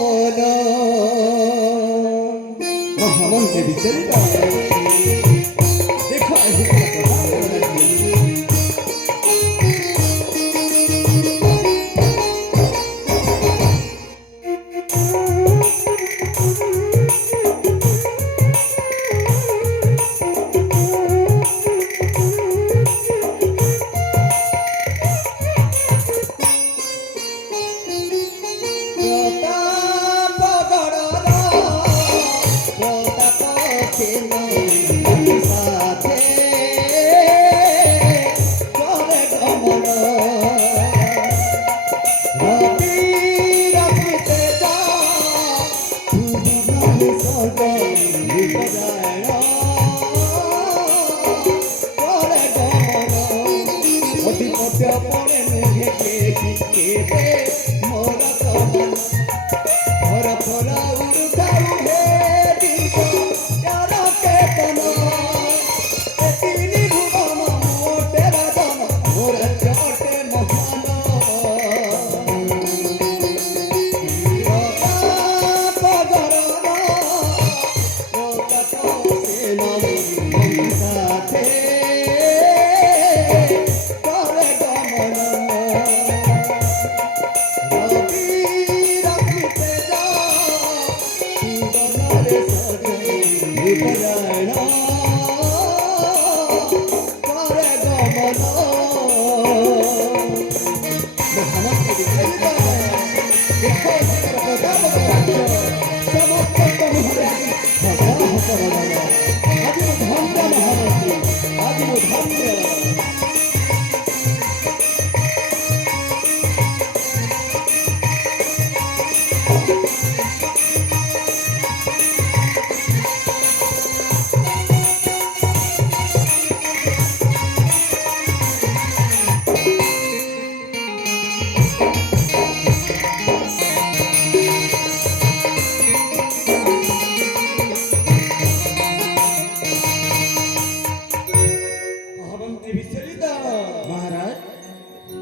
মন মহামন্ত্রে বিচলিত দেখো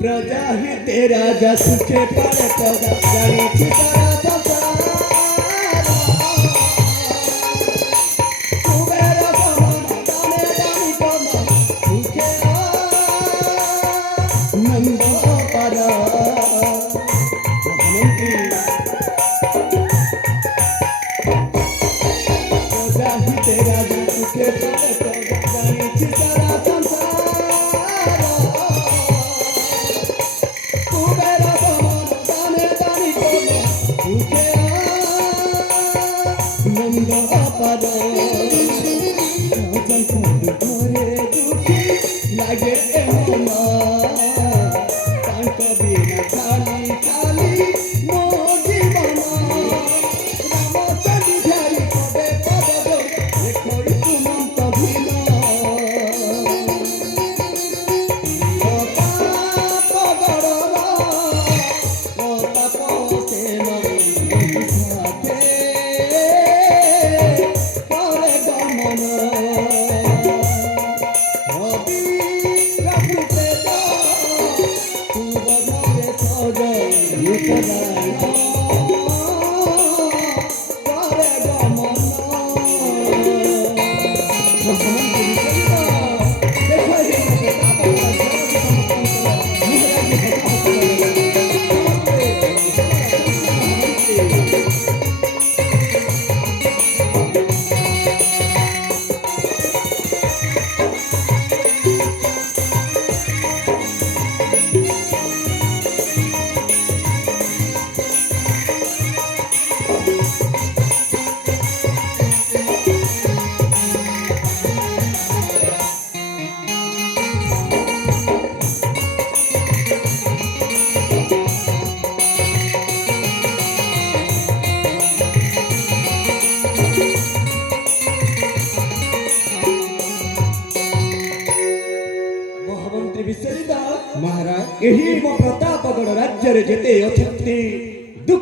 प्रजा ही तेरा जा सुखे पड़े प्रजा जाने की तरह संसार कुबेरा समान दाने दानी कमा सुखे नंद परा प्रजा ही तेरा जा सुखे पड़े प्रजा जाने की तरह लागे मना तांको बिना खाली खाली मो जीवन राम चंडी ध्यारी पदे पदे देखो सुमंत भीना महाराज यही प्रतापगढ़ राज्य जेते अछंती दुखी